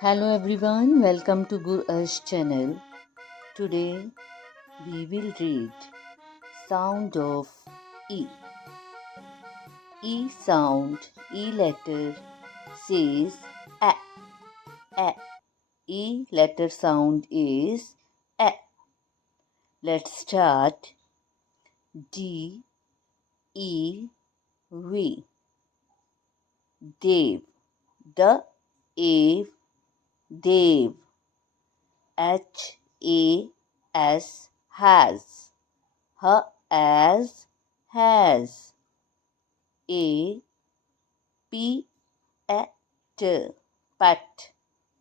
Hello everyone, welcome to Gur's channel. Today we will read Sound of E. E sound, E letter says A. A. E letter sound is A. Let's start. D. E. V. Dev. The Ave. Dev. H. A. S. Has. H. As. Has. A. P. A. T. Pat.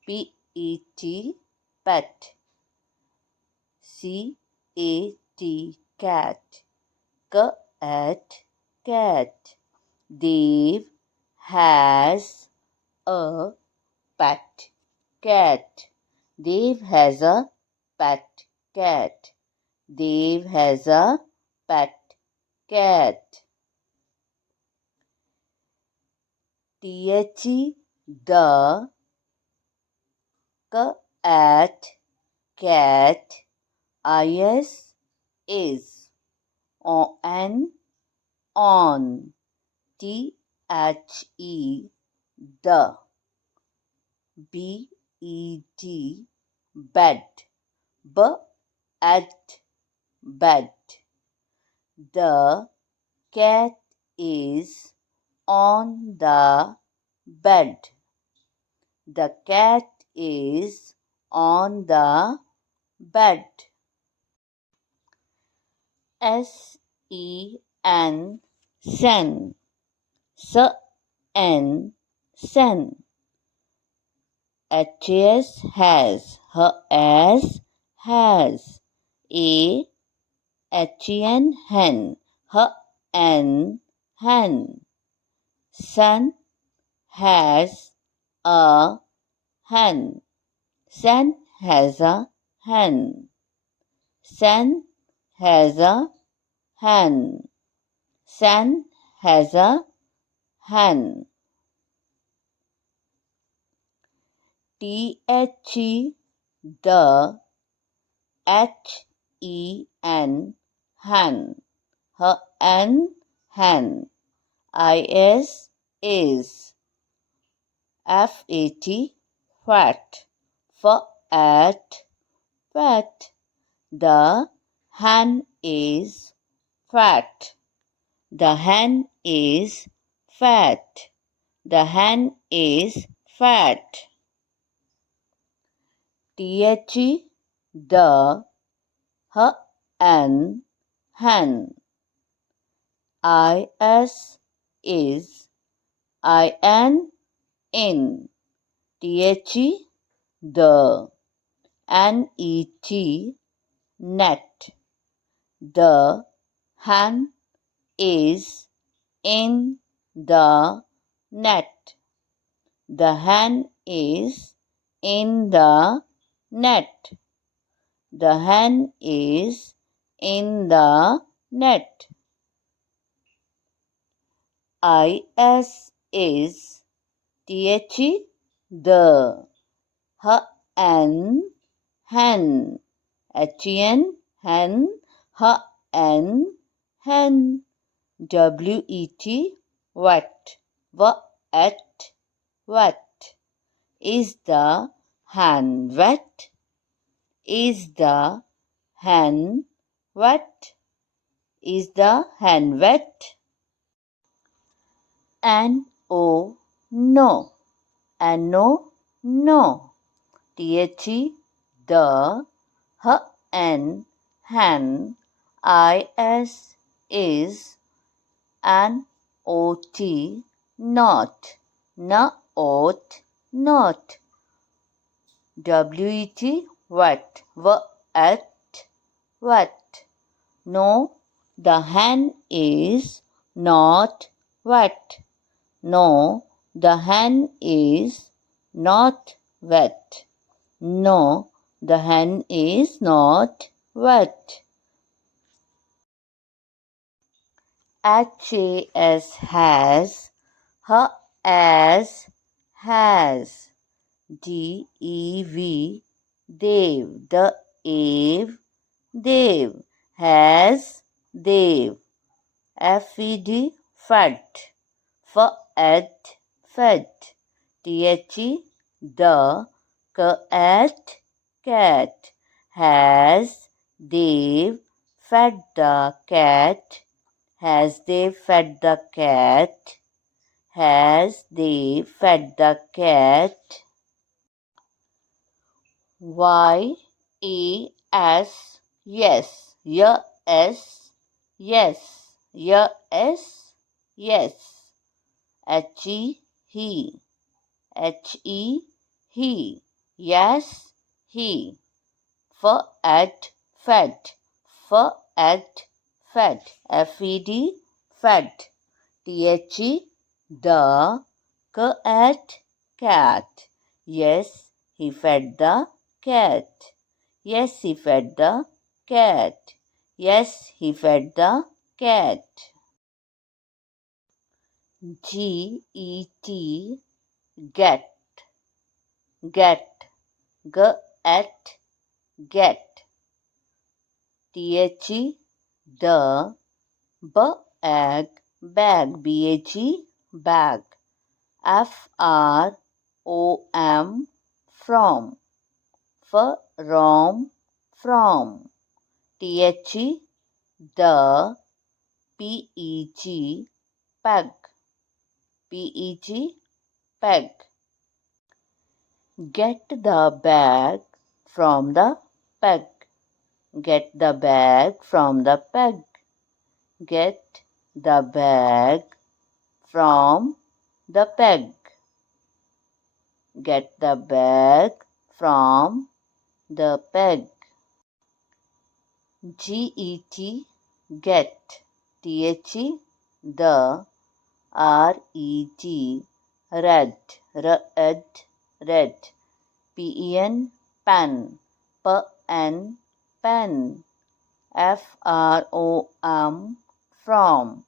P. E. T. Pat. C. A. T. Cat. Cat. Cat. Dev has a pet cat. Dev has a pet cat. Dev has a pet cat. The cat cat is on the the bed bed at bed. The cat is on the bed. The cat is on the bed. S-E-N, sen. S-N, sen. H-S, has. H-S, has. A-H-E-N, hen. H-N, hen. Sun has a hen. Sun has a hen. Sun has a hen. Sun has a hen. T-H-E, the H-E-N, hen. H-N, hen. I-S, is. F-A-T, fat. F-at, fat. The hen is fat. The hen is fat. The hen is fat. The hen, hen. Is in. The net, net. The hen is in the net. The hen is in the net. The hen is in the net. Is the hen, hen. Hen, hen. Hen. Wet. Wet. Wet. Is the hen wet? Is the hen wet? Is the hen wet? N-O, no. N-O, no. T-H-E, the. H-N, hen. I-S, is. N-O-T, not. Not, not. W-E-T, wet. Wet, wet. No, the hen is not wet. No, the hen is not wet. No, the hen is not wet. H-A-S, has. H-as, has. D-E-V, Dev, the Ave, Dev, has, Dev, F-E-D, fed, F-E-D, fed, T-H-E, the, K-A-T, cat, has, Dev, fed the cat, has they fed the cat, has they fed the cat, Y-E-S, yes, yes, yes, yes, yes, H-E, he, H-E, he, yes, he, F-E-D, fed, F-E-D, fed, F-E-D, fed, T-H-E, the, cat, cat, yes, he fed the cat. Yes, he fed the cat. Yes, he fed the cat. G-E-T, get, get, G-E-T, get. T-H-E, the, bag, bag, B-A-G, bag. F-R-O-M, from, from, T-H-E, the, P-E-G, peg, P-E-G, peg. Get the bag from the peg. Get the bag from the peg. Get the bag from the peg. Get the bag from the peg. G-E-T, get, T-H-E, the, R-E-D, red, red, red, P-E-N, pen, P-N, pen, F-R-O-M, from,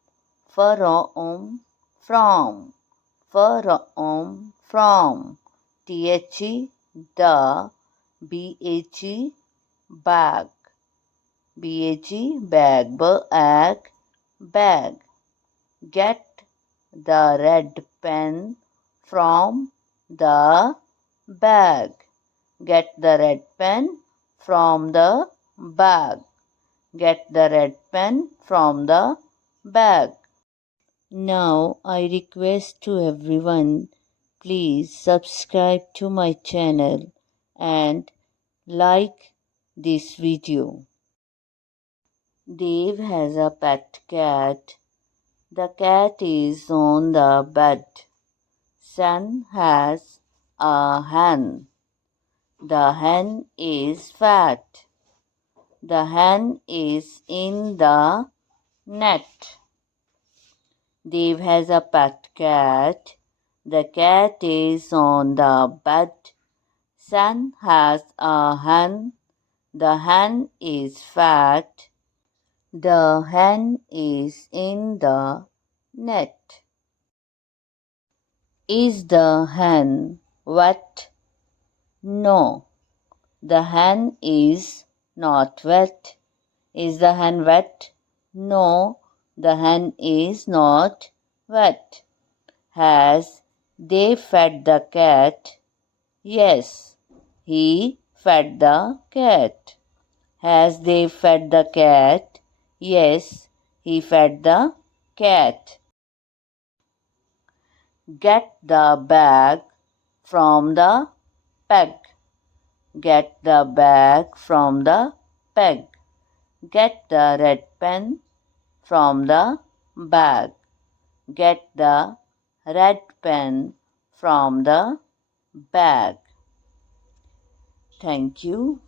from, from, T-H-E, the, B-H-E, bag, B-A-G, bag, bag, bag. Get the red pen from the bag. Get the red pen from the bag. Get the red pen from the bag. Now I request to everyone, please subscribe to my channel and like this video. Dave has a pet cat. The cat is on the bed. Sun has a hen. The hen is fat. The hen is in the net. Dave has a pet cat. The cat is on the bed. Sun has a hen. The hen is fat. The hen is in the net. Is the hen wet? No, the hen is not wet. Is the hen wet? No, the hen is not wet. Has they fed the cat? Yes, he fed the cat. Has they fed the cat? Yes, he fed the cat. Get the bag from the peg. Get the bag from the peg. Get the red pen from the bag. Get the red pen from the bag. Thank you